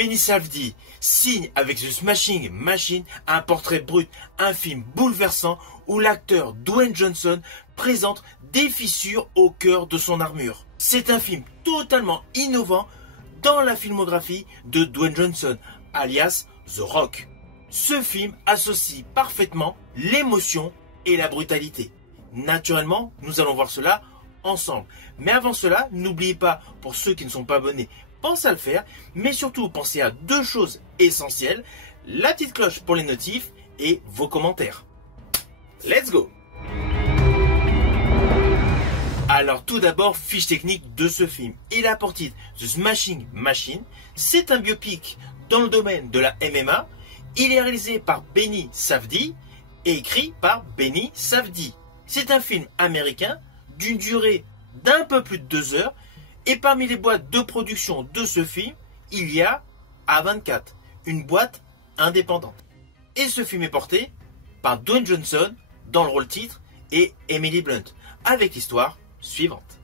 Benny Safdie signe avec The Smashing Machine un portrait brut, un film bouleversant où l'acteur Dwayne Johnson présente des fissures au cœur de son armure. C'est un film totalement innovant dans la filmographie de Dwayne Johnson, alias The Rock. Ce film associe parfaitement l'émotion et la brutalité. Naturellement, nous allons voir cela ensemble. Mais avant cela, n'oubliez pas, pour ceux qui ne sont pas abonnés, pensez à le faire, mais surtout pensez à deux choses essentielles, la petite cloche pour les notifs et vos commentaires. Let's go! Alors tout d'abord, fiche technique de ce film. Il a pour titre The Smashing Machine. C'est un biopic dans le domaine de la MMA. Il est réalisé par Benny Safdie et écrit par Benny Safdie. C'est un film américain d'une durée d'un peu plus de 2 heures. Et parmi les boîtes de production de ce film, il y a A24, une boîte indépendante. Et ce film est porté par Dwayne Johnson dans le rôle titre et Emily Blunt, avec l'histoire suivante.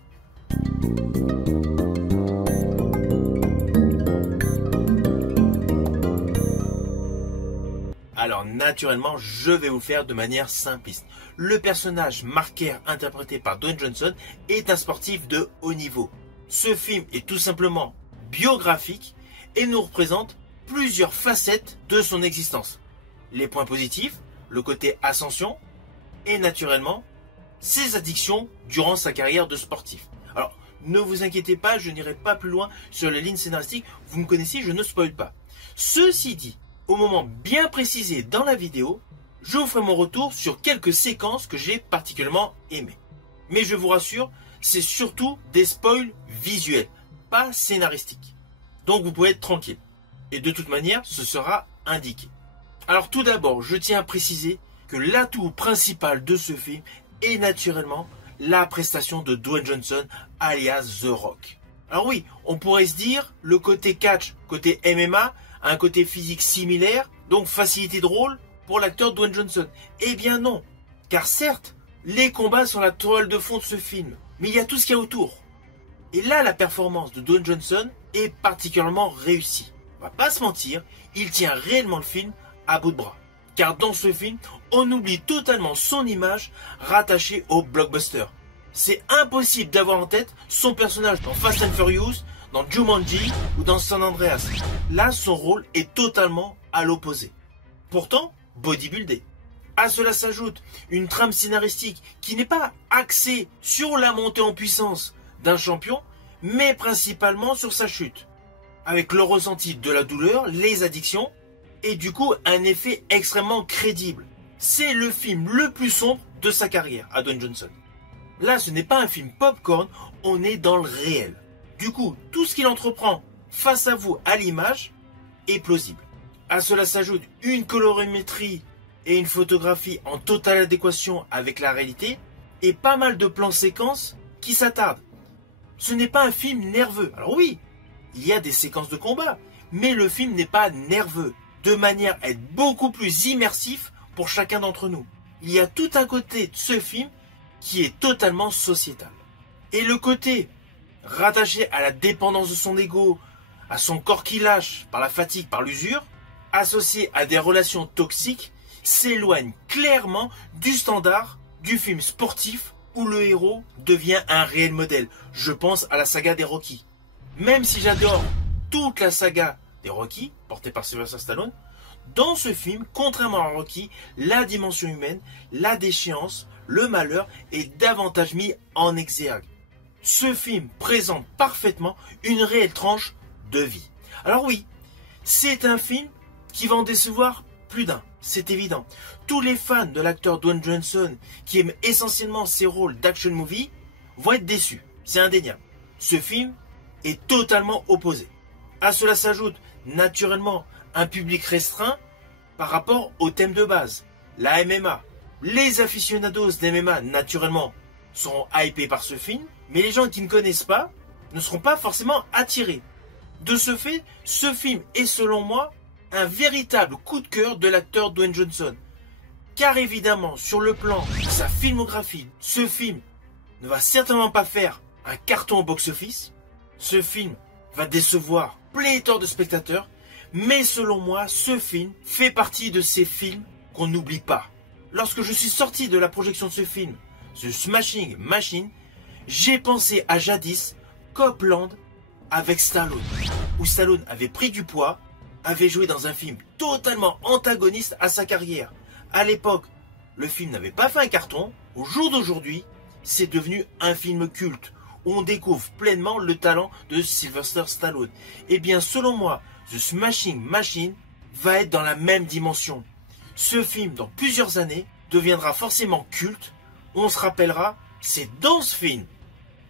Alors naturellement, je vais vous faire de manière simpliste. Le personnage Mark Kerr, interprété par Dwayne Johnson, est un sportif de haut niveau. Ce film est tout simplement biographique et nous représente plusieurs facettes de son existence. Les points positifs, le côté ascension et naturellement ses addictions durant sa carrière de sportif. Alors ne vous inquiétez pas, je n'irai pas plus loin sur les lignes scénaristiques, vous me connaissez, je ne spoil pas. Ceci dit, au moment bien précisé dans la vidéo, je vous ferai mon retour sur quelques séquences que j'ai particulièrement aimées. Mais je vous rassure, c'est surtout des spoils visuels, pas scénaristiques. Donc vous pouvez être tranquille. Et de toute manière, ce sera indiqué. Alors tout d'abord, je tiens à préciser que l'atout principal de ce film est naturellement la prestation de Dwayne Johnson, alias The Rock. Alors oui, on pourrait se dire, le côté catch, côté MMA, un côté physique similaire, donc facilité de rôle pour l'acteur Dwayne Johnson. Eh bien non, car certes, les combats sont la toile de fond de ce film, mais il y a tout ce qu'il y a autour. Et là, la performance de Dwayne Johnson est particulièrement réussie. On va pas se mentir, il tient réellement le film à bout de bras. Car dans ce film, on oublie totalement son image rattachée au blockbuster. C'est impossible d'avoir en tête son personnage dans Fast and Furious, dans Jumanji ou dans San Andreas. Là, son rôle est totalement à l'opposé. Pourtant, bodybuildé. À cela s'ajoute une trame scénaristique qui n'est pas axée sur la montée en puissance d'un champion, mais principalement sur sa chute. Avec le ressenti de la douleur, les addictions, et du coup un effet extrêmement crédible. C'est le film le plus sombre de sa carrière à Dwayne Johnson. Là, ce n'est pas un film popcorn, on est dans le réel. Du coup, tout ce qu'il entreprend face à vous à l'image est plausible. À cela s'ajoute une colorimétrie et une photographie en totale adéquation avec la réalité et pas mal de plans séquences qui s'attardent. Ce n'est pas un film nerveux. Alors oui, il y a des séquences de combat, mais le film n'est pas nerveux, de manière à être beaucoup plus immersif pour chacun d'entre nous. Il y a tout un côté de ce film qui est totalement sociétal. Et le côté rattaché à la dépendance de son ego, à son corps qui lâche par la fatigue, par l'usure, associé à des relations toxiques, s'éloigne clairement du standard du film sportif où le héros devient un réel modèle. Je pense à la saga des Rocky. Même si j'adore toute la saga des Rocky, portée par Sylvester Stallone, dans ce film, contrairement à Rocky, la dimension humaine, la déchéance, le malheur est davantage mis en exergue. Ce film présente parfaitement une réelle tranche de vie. Alors oui, c'est un film qui va en décevoir plus d'un, c'est évident. Tous les fans de l'acteur Dwayne Johnson qui aiment essentiellement ses rôles d'action movie vont être déçus, c'est indéniable. Ce film est totalement opposé. À cela s'ajoute naturellement un public restreint par rapport au thème de base, la MMA. Les aficionados d'MMA naturellement seront hypés par ce film, mais les gens qui ne connaissent pas ne seront pas forcément attirés. De ce fait, ce film est selon moi un véritable coup de cœur de l'acteur Dwayne Johnson. Car évidemment, sur le plan de sa filmographie, ce film ne va certainement pas faire un carton au box-office. Ce film va décevoir pléthore de spectateurs, Mais selon moi, ce film fait partie de ces films qu'on n'oublie pas. Lorsque je suis sorti de la projection de ce film, The Smashing Machine, j'ai pensé à jadis Copland avec Stallone, où Stallone avait pris du poids, avait joué dans un film totalement antagoniste à sa carrière. À l'époque, le film n'avait pas fait un carton. Au jour d'aujourd'hui, c'est devenu un film culte, où on découvre pleinement le talent de Sylvester Stallone. Et bien, selon moi, The Smashing Machine va être dans la même dimension. Ce film, dans plusieurs années, deviendra forcément culte. On se rappellera, c'est dans ce film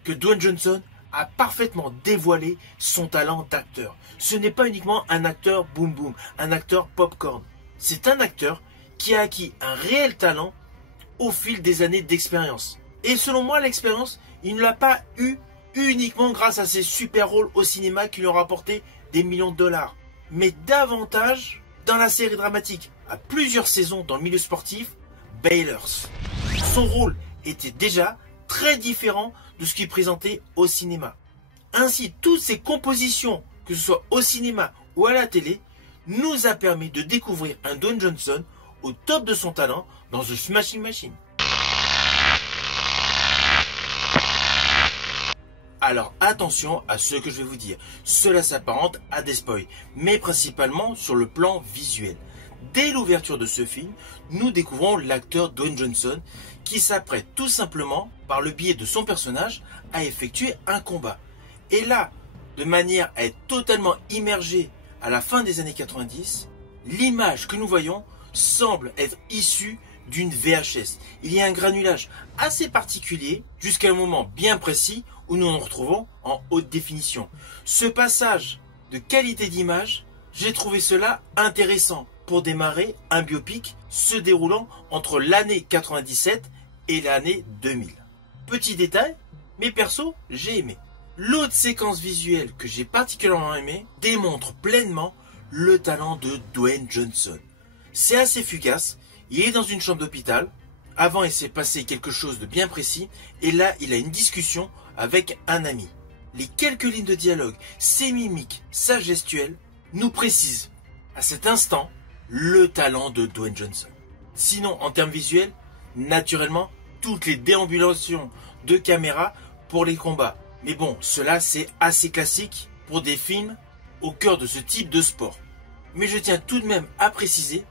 que Dwayne Johnson a parfaitement dévoilé son talent d'acteur. Ce n'est pas uniquement un acteur boom boom, un acteur popcorn. C'est un acteur qui a acquis un réel talent au fil des années d'expérience. Et selon moi, l'expérience, il ne l'a pas eu uniquement grâce à ses super rôles au cinéma qui lui ont rapporté des millions de dollars, mais davantage dans la série dramatique, à plusieurs saisons dans le milieu sportif, Baylors. Son rôle était déjà très différent de ce qu'il présentait au cinéma. Ainsi, toutes ces compositions, que ce soit au cinéma ou à la télé, nous a permis de découvrir un Dwayne Johnson au top de son talent dans The Smashing Machine. Alors attention à ce que je vais vous dire, cela s'apparente à des spoils, mais principalement sur le plan visuel. Dès l'ouverture de ce film, nous découvrons l'acteur Dwayne Johnson qui s'apprête tout simplement, par le biais de son personnage, à effectuer un combat. Et là, de manière à être totalement immergé à la fin des années 90, l'image que nous voyons semble être issue d'une VHS. Il y a un granulage assez particulier jusqu'à un moment bien précis où nous nous retrouvons en haute définition. Ce passage de qualité d'image, j'ai trouvé cela intéressant pour démarrer un biopic se déroulant entre l'année 97 et l'année 2000. Petit détail, mais perso, j'ai aimé. L'autre séquence visuelle que j'ai particulièrement aimé démontre pleinement le talent de Dwayne Johnson. C'est assez fugace, il est dans une chambre d'hôpital, avant il s'est passé quelque chose de bien précis, et là il a une discussion avec un ami. Les quelques lignes de dialogue, ses mimiques, sa gestuelle, nous précisent à cet instant le talent de Dwayne Johnson. Sinon, en termes visuels, naturellement, toutes les déambulations de caméra pour les combats. Mais bon, cela c'est assez classique pour des films au cœur de ce type de sport. Mais je tiens tout de même à préciser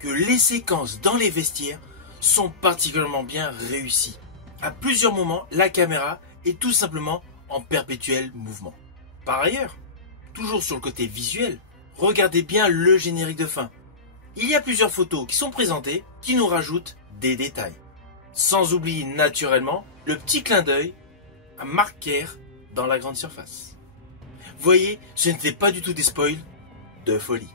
que les séquences dans les vestiaires sont particulièrement bien réussies. À plusieurs moments, la caméra est tout simplement en perpétuel mouvement. Par ailleurs, toujours sur le côté visuel, regardez bien le générique de fin. Il y a plusieurs photos qui sont présentées qui nous rajoutent des détails. Sans oublier naturellement le petit clin d'œil à Mark Kerr dans La Grande Surface. Voyez, ce n'était pas du tout des spoils de folie.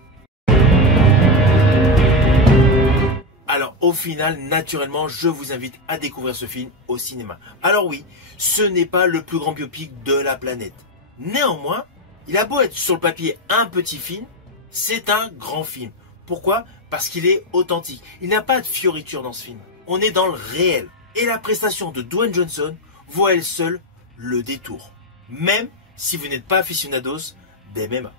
Alors au final, naturellement, je vous invite à découvrir ce film au cinéma. Alors oui, ce n'est pas le plus grand biopic de la planète. Néanmoins, il a beau être sur le papier un petit film, c'est un grand film. Pourquoi? Parce qu'il est authentique. Il n'y a pas de fioriture dans ce film. On est dans le réel. Et la prestation de Dwayne Johnson vaut à elle seule le détour. Même si vous n'êtes pas aficionados d'MMA.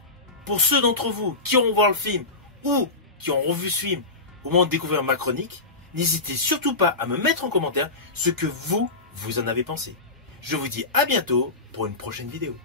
Pour ceux d'entre vous qui auront voir le film ou qui ont revu ce film au moment de découvrir ma chronique, n'hésitez surtout pas à me mettre en commentaire ce que vous en avez pensé. Je vous dis à bientôt pour une prochaine vidéo.